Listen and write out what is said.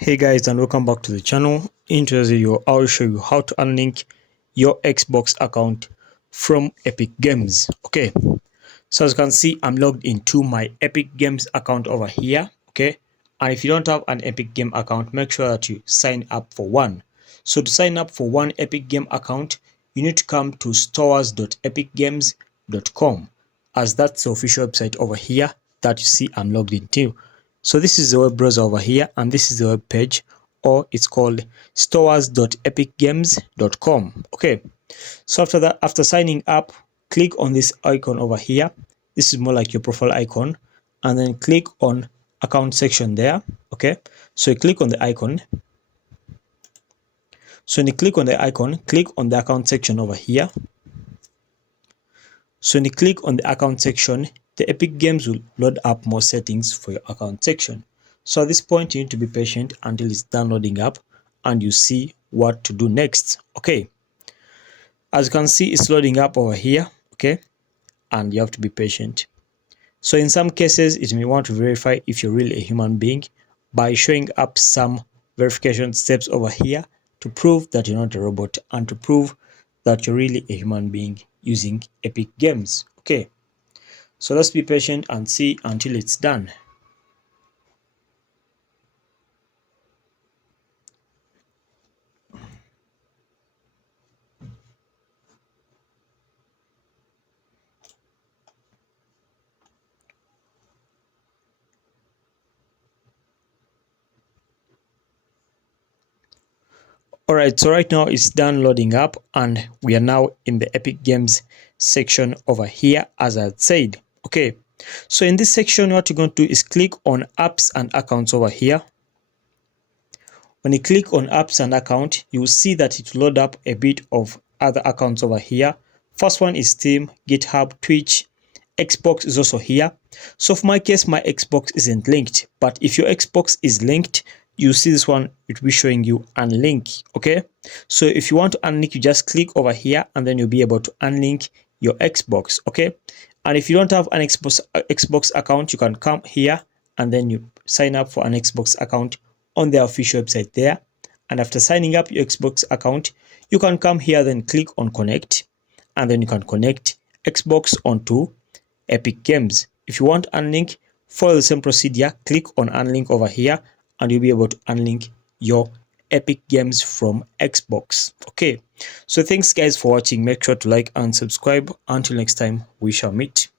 Hey guys, and welcome back to the channel. In today's video, I'll show you how to unlink your Xbox account from Epic Games. Okay, so as you can see, I'm logged into my Epic Games account over here. Okay, and if you don't have an Epic Game account, make sure that you sign up for one. So to sign up for one Epic Game account, you need to come to stores.epicgames.com, as that's the official website over here that you see I'm logged into. So this is the web browser over here, and this is the web page, or it's called stores.epicgames.com. Okay, so after that, after signing up, click on this icon over here. This is more like your profile icon, and then click on account section there. Okay, so you click on the icon. So when you click on the icon, click on the account section over here. So when you click on the account section, the Epic Games will load up more settings for your account section. So at this point, you need to be patient until it's done loading up and you see what to do next. Okay, as you can see, it's loading up over here. Okay, and you have to be patient. So in some cases, it may want to verify if you're really a human being by showing up some verification steps over here to prove that you're not a robot and to prove that you're really a human being using Epic Games. Okay, so let's be patient and see until it's done. Alright, so right now it's done loading up and we are now in the Epic Games section over here, as I had said. Okay, so in this section, what you're going to do is click on apps and accounts over here. When you click on apps and account, you will see that it will load up a bit of other accounts over here. First one is Steam, GitHub, Twitch, Xbox is also here. So for my case, my Xbox isn't linked, but if your Xbox is linked, you see this one, it will be showing you unlink. Okay, so if you want to unlink, you just click over here and then you'll be able to unlink your Xbox. Okay, and if you don't have an Xbox account, you can come here and then you sign up for an Xbox account on their official website there. And after signing up your Xbox account, you can come here, then click on connect, and then you can connect Xbox onto Epic Games. If you want unlink, follow the same procedure, click on unlink over here and you'll be able to unlink your Epic Games from Xbox. Okay, so thanks guys for watching. Make sure to like and subscribe. Until next time, we shall meet.